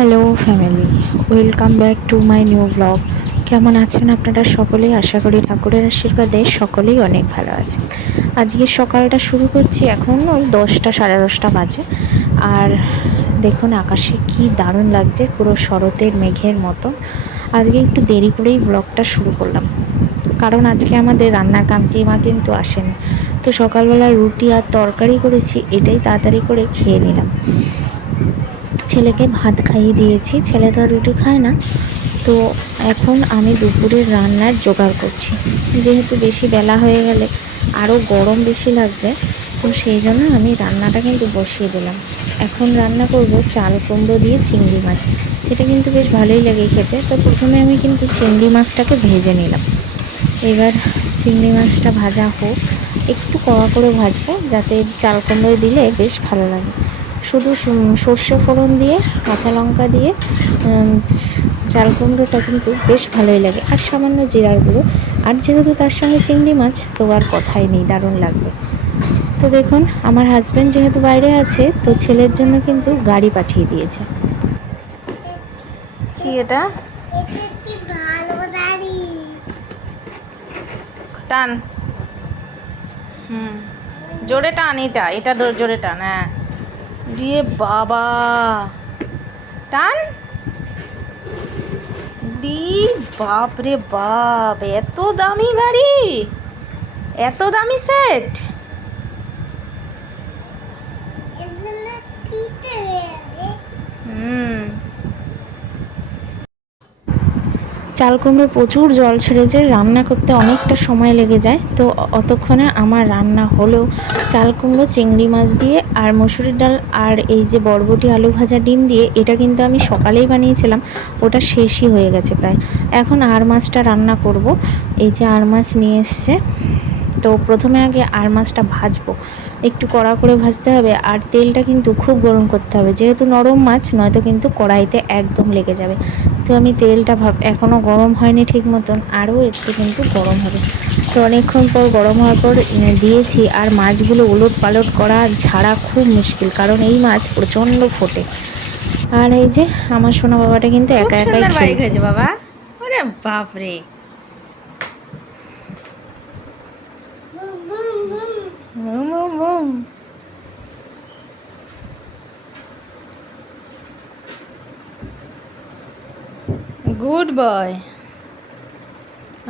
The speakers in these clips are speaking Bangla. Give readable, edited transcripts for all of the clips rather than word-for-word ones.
Hello family, welcome back to my new blog. কেমন আছেন আপনারা সকলেই? আশা করি ঠাকুরের আশীর্বাদে সকলেই অনেক ভালো আছে। আজকে সকালটা শুরু করছি, এখন ওই 10টা 10:30 বাজে। আর দেখুন আকাশে কি দারুণ লাগছে, পুরো শরতের মেঘের মতো। আজকে একটু দেরি করেই ব্লগটা শুরু করলাম, কারণ আজকে আমাদের রান্নার কামটি কিন্তু আসেনি। তো সকালবেলা রুটি আর তরকারি করেছি, এটাই তাড়াতাড়ি করে খেয়ে নিলাম। ছেলেকে ভাত খাইয়ে দিয়েছি, ছেলে তো আর রুটি খায় না। তো এখন আমি দুপুরের রান্নার জোগাড় করছি, যেহেতু বেশি বেলা হয়ে গেলে আরও গরম বেশি লাগবে। তো সেই জন্য আমি রান্নাটা কিন্তু বসিয়ে দিলাম। এখন রান্না করব চাল কুমড়ো দিয়ে চিংড়ি মাছ। এটা কিন্তু বেশ ভালোই লাগে খেতে। তো প্রথমে আমি কিন্তু চিংড়ি মাছটাকে ভেজে নিলাম। এবার চিংড়ি মাছটা ভাজা হোক, একটু কড়া করে ভাজবো, যাতে চাল কুমড়োয় দিলে বেশ ভালো লাগে। শুধু সর্ষে ফোড়ন দিয়ে কাঁচা লঙ্কা দিয়ে চাল কুমড়োটা কিন্তু বেশ ভালোই লাগে, আর সামান্য জিরার গুঁড়ো। আর যেহেতু তার সঙ্গে চিংড়ি মাছ, তো আর কথাই নেই, দারুণ লাগবে। তো দেখুন, আমার হাজব্যান্ড যেহেতু বাইরে আছে, তো ছেলের জন্য কিন্তু গাড়ি পাঠিয়ে দিয়েছে। কি এটা? টান, জোরে টান, এটা জোরে টান। হ্যাঁ, দিয়ে বাবা টান দি, বাপ রে বাপ, এত দামি গাড়ি, এত দামি সেট। চাল কুমড়ো প্রচুর জল ছেড়েছে, রান্না করতে অনেকটা সময় লেগে যায়। তো অতক্ষণে আমার রান্না হলেও চাল কুমড়ো চিংড়ি মাছ দিয়ে আর মসুরির ডাল আর এই যে বরবটি আলু ভাজা ডিম দিয়ে, এটা কিন্তু আমি সকালেই বানিয়েছিলাম, ওটা শেষই হয়ে গেছে প্রায়। এখন আর মাছটা রান্না করব। এই যে আর মাছ নিয়ে এসছে, তো প্রথমে আগে আর মাছটা ভাজবো, একটু কড়া করে ভাজতে হবে। আর তেলটা কিন্তু খুব গরম করতে হবে, যেহেতু নরম মাছ, নয়তো কিন্তু কড়াইতে একদম লেগে যাবে। তো আমি তেলটা এখনও গরম হয়নি ঠিক মতন, আরও একটু কিন্তু গরম হবে। তো অনেকক্ষণ পর গরম হওয়ার পর দিয়েছি। আর মাছগুলো ওলট পালট করা ঝাড়া খুব মুশকিল, কারণ এই মাছ প্রচণ্ড ফোটে। আর এই যে আমার সোনা বাবাটা কিন্তু একা একাই খেলছে। বাবা, ওরে বাপরে, boom boom boom. Good boy.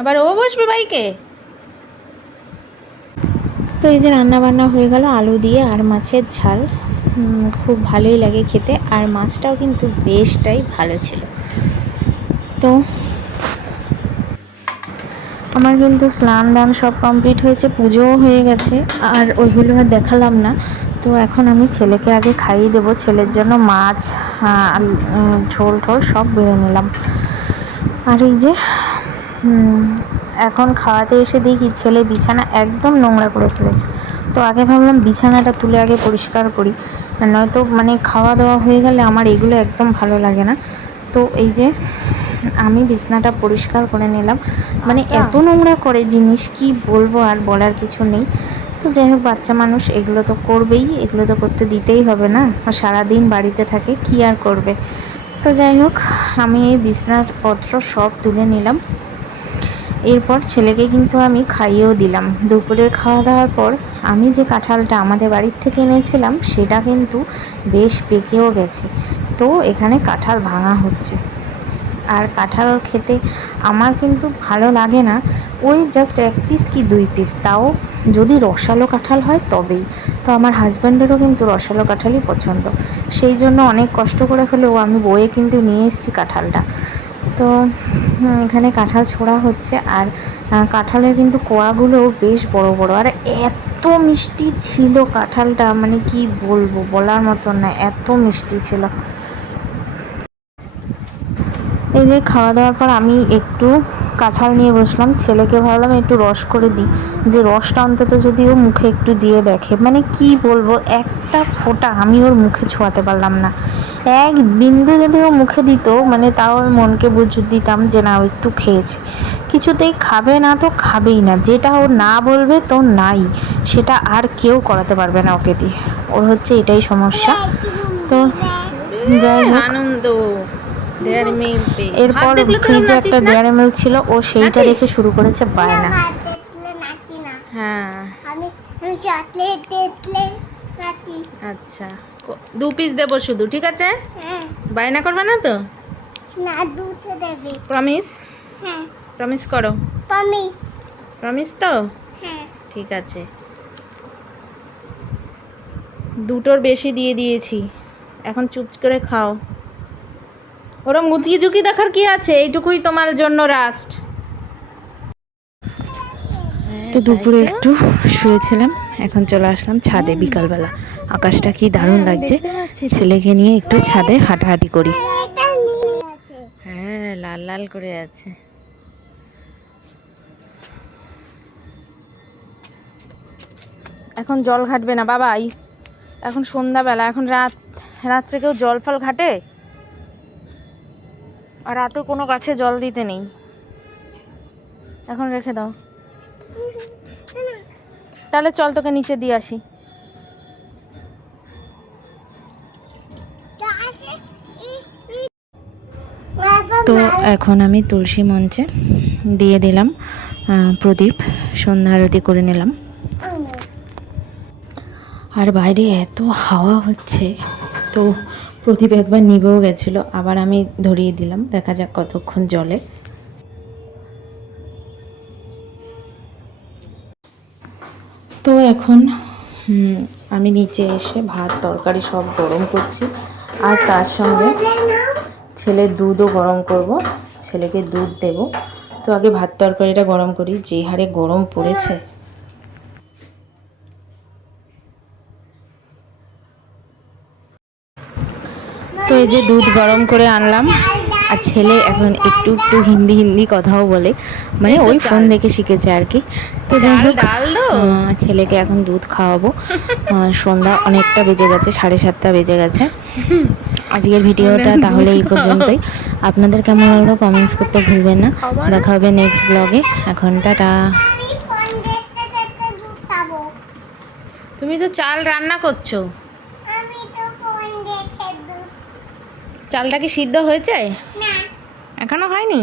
আবার ও বসবে বাইকে। তো এই যে রান্না বান্না হয়ে গেল আলু দিয়ে আর মাছের ঝাল, খুব ভালোই লাগে খেতে। আর মাছটাও কিন্তু বেশটাই ভালো ছিল। তো আমার কিন্তু স্নান দান সব কমপ্লিট হয়েছে, পুজোও হয়ে গেছে, আর ওইগুলো আর দেখালাম না। তো এখন আমি ছেলেকে আগে খাইয়ে দেবো। ছেলের জন্য মাছ, ঝোল ঠোল সব বেড়ে নিলাম। আর এই যে এখন খাওয়াতে এসে দেখি ছেলে বিছানা একদম নোংরা করে ফেলেছে। তো আগে ভাবলাম বিছানাটা তুলে আগে পরিষ্কার করি, নয়তো মানে খাওয়া দাওয়া হয়ে গেলে আমার এগুলো একদম ভালো লাগে না। তো এই যে আমি বিছানাটা পরিষ্কার করে নিলাম। মানে এত নোংরা করে জিনিস, কি বলবো, আর বলার কিছু নেই। তো যাই হোক, বাচ্চা মানুষ, এগুলো তো করবেই, এগুলো তো করতে দিতেই হবে না, সারাদিন বাড়িতে থাকে, কি আর করবে। তো যাই হোক, আমি এই বিছানার পত্র সব তুলে নিলাম। এরপর ছেলেকে কিন্তু আমি খাইয়েও দিলাম। দুপুরের খাওয়া দাওয়ার পর আমি যে কাঁঠালটা আমাদের বাড়ির থেকে এনেছিলাম, সেটা কিন্তু বেশ পেকেও গেছে। তো এখানে কাঁঠাল ভাঙা হচ্ছে। আর কাঁঠাল খেতে আমার কিন্তু ভালো লাগে না, ওই জাস্ট 1 পিস কি 2 পিস, তাও যদি রসালো কাঁঠাল হয় তবেই। তো আমার হাজব্যান্ডেরও কিন্তু রসালো কাঁঠালই পছন্দ, সেই জন্য অনেক কষ্ট করে হলেও আমি বয়ে কিন্তু নিয়ে এসেছি কাঁঠালটা। তো এখানে কাঁঠাল ছোড়া হচ্ছে। আর কাঁঠালের কিন্তু কোয়াগুলো বেশ বড় বড়, আর এত মিষ্টি ছিল কাঁঠালটা, মানে কি বলবো, বলার মতন না, এত মিষ্টি ছিল। এই যে খাওয়া দাওয়ার পর আমি একটু কাঁঠাল নিয়ে বসলাম, ছেলেকে ভাবলাম একটু রস করে দিই, যে রসটা অন্তত যদি ও মুখে একটু দিয়ে দেখে। মানে কি বলবো, একটা ফোঁটা আমি ওর মুখে ছোঁয়াতে পারলাম না, এক বিন্দু যদি ও মুখে দিত, মানে তাও আমি মনকে বুঝিয়ে দিতাম যে না, ও একটু খেয়েছে। কিছুতেই খাবে না, তো খাবেই না, যেটা ও না বলবে তো নাই, সেটা আর কেউ করাতে পারবে না ওকে দিয়ে। ওর হচ্ছে এটাই সমস্যা। তো যাই হোক, আনন্দ ডেয়ারি মিল্ক পেয়ে হাত এরপর দেখলে তো ফ্রিজে নাচিস একটা না? ডেয়ারি মিল্ক ছিল, ও সেইটা নাচিস? দেখে শুরু করেছে বায়না। হ্যাঁ আমি চকলেট দেখলে নাচি। আচ্ছা 2 পিস দেবো শুধু, ঠিক আছে? হ্যাঁ, বায়না করবে না তো? না দুটো দেবে। প্রমিস? হ্যাঁ, প্রমিস করো। প্রমিস। প্রমিস তো? হ্যাঁ, ঠিক আছে, 2টোর বেশি দিয়ে দিয়েছি, এখন চুপ করে খাও। ওরম মুচকি ঝুঁকি দেখার কি আছে, এইটুকুই তোমার জন্য রাস্ট। তো দুপুরে একটু শুয়েছিলাম, এখন চলে আসলাম ছাদে বিকালবেলা। আকাশটা কি দারুণ লাগছে, ছেলেকে নিয়ে একটু ছাদে হাঁটাহাঁটি করি। হ্যাঁ লাল লাল করে আছে। এখন জল ঘাটবে না বাবাই, এখন সন্ধ্যাবেলা, এখন রাত্রে কেউ জল ফল ঘাটে? আর আটু কোনো গাছে জল দিতে নেই, এখন রেখে দাও। তাহলে চল তোকে নিচে দিয়ে আসি। তো এখন আমি তুলসী মঞ্চে দিয়ে দিলাম প্রদীপ, সন্ধ্যা আরতি করে নিলাম। আর বাইরে এত হাওয়া হচ্ছে, তো প্রদীপ একবার নিভেও গেছিলো, আবার আমি ধরিয়ে দিলাম, দেখা যাক কতক্ষণ জ্বলে। তো এখন আমি নিচে এসে ভাত তরকারি সব গরম করছি, আর তার সঙ্গে ছেলের দুধও গরম করব, ছেলেকে দুধ দেব। তো আগে ভাত তরকারিটা গরম করি, যে হারে গরম পড়েছে। তো এই যে দুধ গরম করে আনলাম, আর ছেলে এখন একটু একটু হিন্দি কথাও বলে, মানে ওই ফোন দেখে শিখেছে আর কি। তো যাই হোক, ছেলেকে এখন দুধ খাওয়াবো। সন্ধ্যা অনেকটা বেজে গেছে, 7:30 বেজে গেছে। আজকের ভিডিওটা তাহলে এই পর্যন্তই। আপনাদের কেমন লাগলো কমেন্টস করতে ভুলবেন না। দেখা হবে নেক্সট ব্লগে। এখন টাটা। আমি ফোন দেখতে দেখতে দুধ খাবো। তুমি তো চাল রান্না করছো, আমি তো ফোন দেখে দুধ। চালটা কি সিদ্ধ হয়েছে? না, এখনো হয়নি?